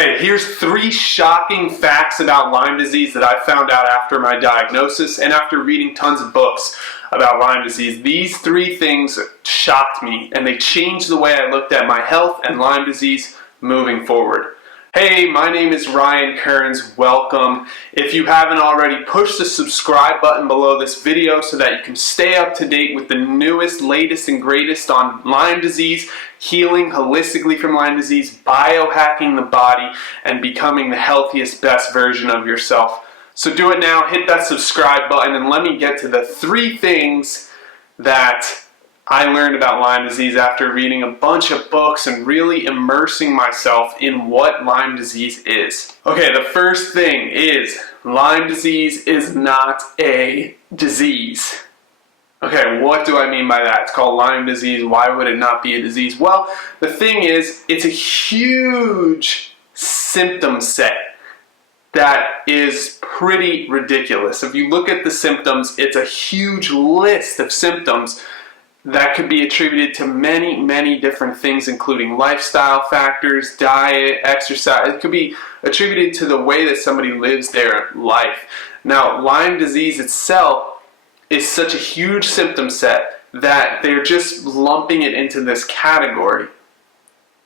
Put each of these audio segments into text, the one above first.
Okay, here's 3 shocking facts about Lyme disease that I found out after my diagnosis and after reading tons of books about Lyme disease. These 3 things shocked me, and they changed the way I looked at my health and Lyme disease moving forward. Hey, my name is Ryan Kearns. Welcome. If you haven't already, push the subscribe button below this video so that you can stay up to date with the newest, latest, and greatest on Lyme disease, healing holistically from Lyme disease, biohacking the body, and becoming the healthiest, best version of yourself. So do it now, hit that subscribe button, and let me get to the 3 things that I learned about Lyme disease after reading a bunch of books and really immersing myself in what Lyme disease is. Okay, the first thing is Lyme disease is not a disease. Okay, what do I mean by that? It's called Lyme disease. Why would it not be a disease? Well, the thing is, it's a huge symptom set that is pretty ridiculous. If you look at the symptoms, it's a huge list of symptoms that could be attributed to many, many different things, including lifestyle factors, diet, exercise. It could be attributed to the way that somebody lives their life. Now, Lyme disease itself is such a huge symptom set that they're just lumping it into this category,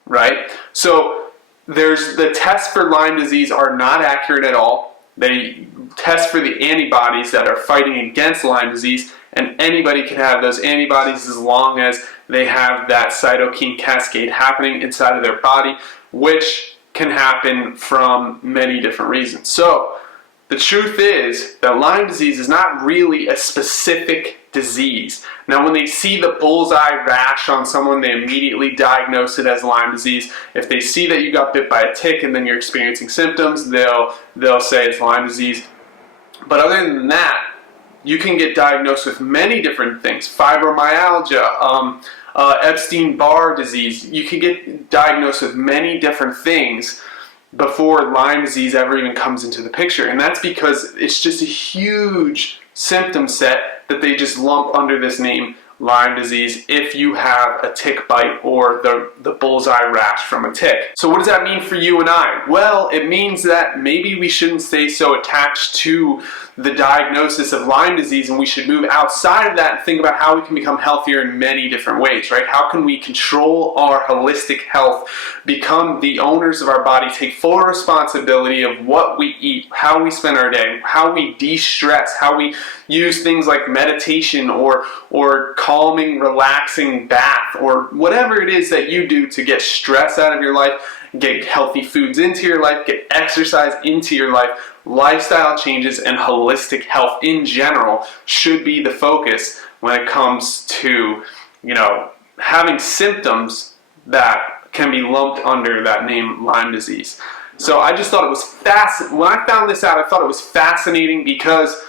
right? So there's the tests for Lyme disease are not accurate at all. They test for the antibodies that are fighting against Lyme disease, and anybody can have those antibodies as long as they have that cytokine cascade happening inside of their body, which can happen from many different reasons. So the truth is that Lyme disease is not really a specific disease. Now, when they see the bullseye rash on someone, they immediately diagnose it as Lyme disease. If they see that you got bit by a tick and then you're experiencing symptoms, they'll say it's Lyme disease. But other than that, you can get diagnosed with many different things. Fibromyalgia, Epstein-Barr disease. You can get diagnosed with many different things before Lyme disease ever even comes into the picture. And that's because it's just a huge symptom set that they just lump under this name, Lyme disease, if you have a tick bite or the bullseye rash from a tick. So what does that mean for you and I? Well, it means that maybe we shouldn't stay so attached to the diagnosis of Lyme disease, and we should move outside of that and think about how we can become healthier in many different ways, right? How can we control our holistic health, become the owners of our body, take full responsibility of what we eat, how we spend our day, how we de-stress, how we use things like meditation or calming, relaxing bath, or whatever it is that you do to get stress out of your life, get healthy foods into your life, get exercise into your life. Lifestyle changes and holistic health in general should be the focus when it comes to, having symptoms that can be lumped under that name Lyme disease. So I just thought it was fascinating. When I found this out, I thought it was fascinating because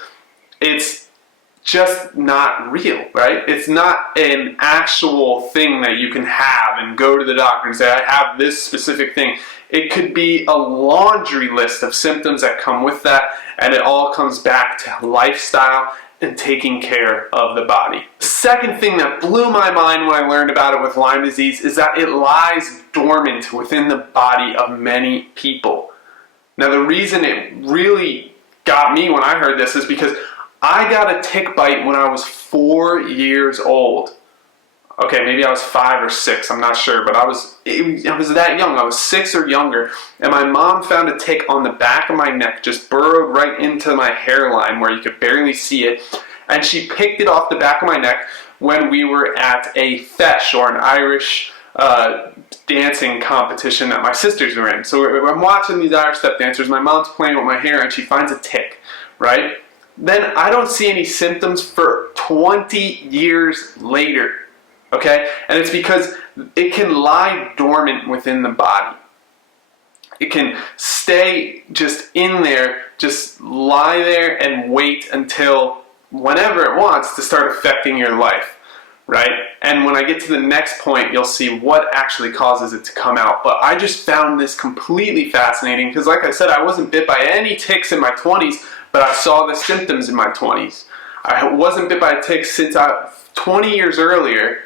it's just not real, right? It's not an actual thing that you can have and go to the doctor and say, I have this specific thing. It could be a laundry list of symptoms that come with that, and it all comes back to lifestyle and taking care of the body. The second thing that blew my mind when I learned about it with Lyme disease is that it lies dormant within the body of many people. Now, the reason it really got me when I heard this is because I got a tick bite when I was 4 years old. Okay, maybe I was 5 or 6, I'm not sure, but I was that young. I was 6 or younger, and my mom found a tick on the back of my neck, just burrowed right into my hairline where you could barely see it, and she picked it off the back of my neck when we were at a feis, or an Irish dancing competition that my sisters were in. So I'm watching these Irish step dancers, my mom's playing with my hair, and she finds a tick, right? Then I don't see any symptoms for 20 years later. Okay? And it's because it can lie dormant within the body. It can stay just in there, just lie there and wait until whenever it wants to start affecting your life, right? And when I get to the next point, you'll see what actually causes it to come out. But I just found this completely fascinating because, like I said, I wasn't bit by any ticks in my 20s, but I saw the symptoms in my 20s. I wasn't bit by a tick since 20 years earlier,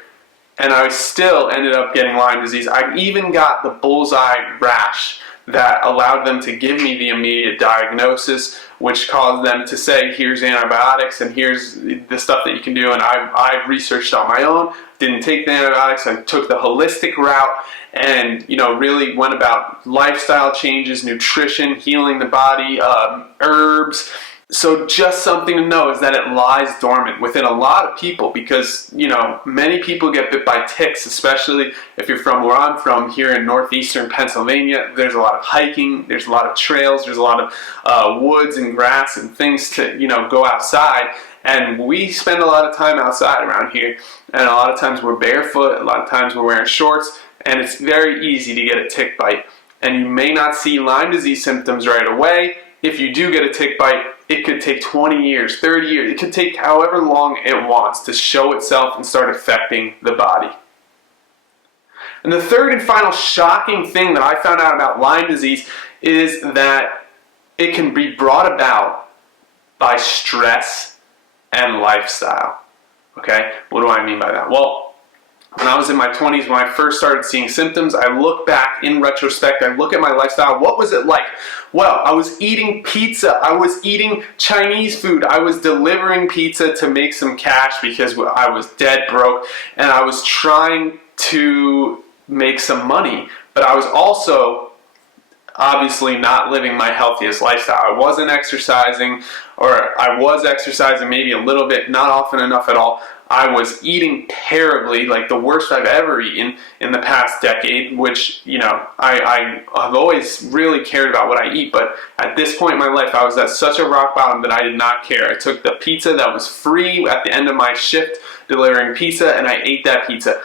and I still ended up getting Lyme disease. I even got the bullseye rash that allowed them to give me the immediate diagnosis, which caused them to say, here's antibiotics and here's the stuff that you can do. And I researched on my own, didn't take the antibiotics, I took the holistic route, and really went about lifestyle changes, nutrition, healing the body, herbs. So just something to know is that it lies dormant within a lot of people, because many people get bit by ticks, especially if you're from where I'm from, here in northeastern Pennsylvania. There's a lot of hiking, there's a lot of trails, there's a lot of woods and grass and things to go outside. And we spend a lot of time outside around here, and a lot of times we're barefoot, a lot of times we're wearing shorts, and it's very easy to get a tick bite. And you may not see Lyme disease symptoms right away. If you do get a tick bite, it could take 20 years, 30 years. It could take however long it wants to show itself and start affecting the body. And the third and final shocking thing that I found out about Lyme disease is that it can be brought about by stress and lifestyle. Okay, what do I mean by that? Well, when I was in my 20s, when I first started seeing symptoms, I look back in retrospect, I look at my lifestyle. What was it like? Well, I was eating pizza, I was eating Chinese food, I was delivering pizza to make some cash because I was dead broke, and I was trying to make some money, but I was also obviously not living my healthiest lifestyle. I wasn't exercising, or I was exercising maybe a little bit, not often enough at all. I was eating terribly, like the worst I've ever eaten in the past decade, which, I've always really cared about what I eat, but at this point in my life, I was at such a rock bottom that I did not care. I took the pizza that was free at the end of my shift delivering pizza, and I ate that pizza.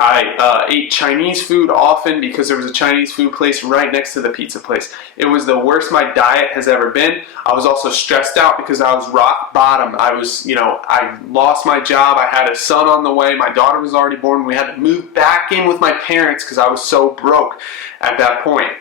I ate Chinese food often because there was a Chinese food place right next to the pizza place. It was the worst my diet has ever been. I was also stressed out because I was rock bottom. I lost my job. I had a son on the way. My daughter was already born. We had to move back in with my parents because I was so broke at that point.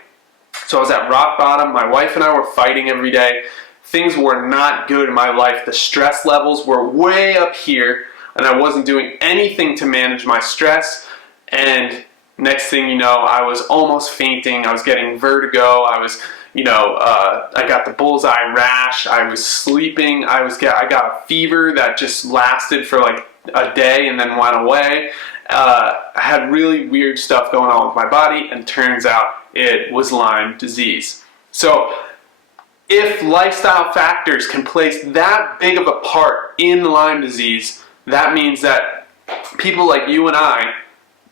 So I was at rock bottom. My wife and I were fighting every day. Things were not good in my life. The stress levels were way up here, and I wasn't doing anything to manage my stress. And next thing you know, I was almost fainting. I was getting vertigo. I was, I got the bullseye rash. I was sleeping. I got a fever that just lasted for like a day and then went away. I had really weird stuff going on with my body, and turns out it was Lyme disease. So if lifestyle factors can place that big of a part in Lyme disease, that means that people like you and I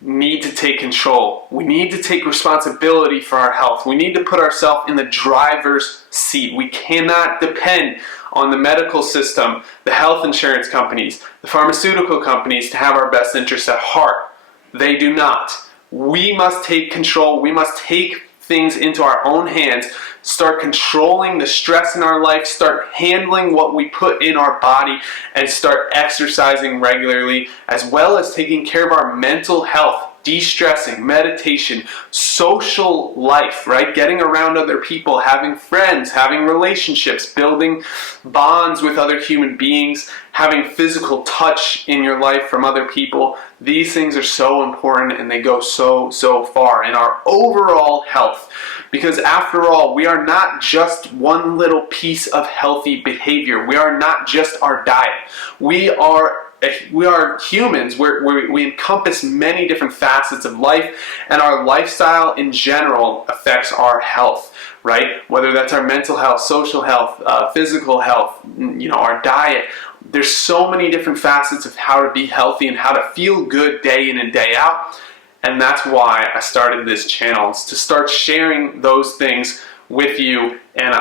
need to take control. We need to take responsibility for our health. We need to put ourselves in the driver's seat. We cannot depend on the medical system, the health insurance companies, the pharmaceutical companies to have our best interests at heart. They do not. We must take control. We must take things into our own hands, start controlling the stress in our life, start handling what we put in our body, and start exercising regularly, as well as taking care of our mental health, de-stressing, meditation, social life, right? Getting around other people, having friends, having relationships, building bonds with other human beings, having physical touch in your life from other people. These things are so important, and they go so far in our overall health. Because after all, we are not just one little piece of healthy behavior. We are not just our diet. We are humans. We encompass many different facets of life, and our lifestyle in general affects our health, right? Whether that's our mental health, social health, physical health, our diet. There's so many different facets of how to be healthy and how to feel good day in and day out. And that's why I started this channel, is to start sharing those things with you, and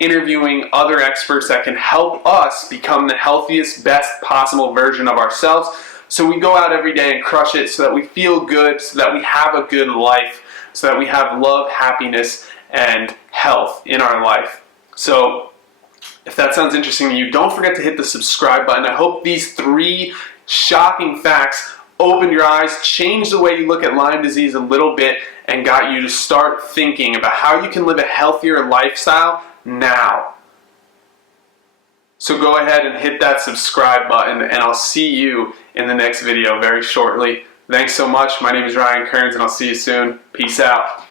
interviewing other experts that can help us become the healthiest, best possible version of ourselves, so we go out every day and crush it, so that we feel good, so that we have a good life, so that we have love, happiness, and health in our life. So if that sounds interesting to you, don't forget to hit the subscribe button. I hope these 3 shocking facts opened your eyes, changed the way you look at Lyme disease a little bit, and got you to start thinking about how you can live a healthier lifestyle now. So go ahead and hit that subscribe button, and I'll see you in the next video very shortly. Thanks so much. My name is Ryan Kearns, and I'll see you soon. Peace out.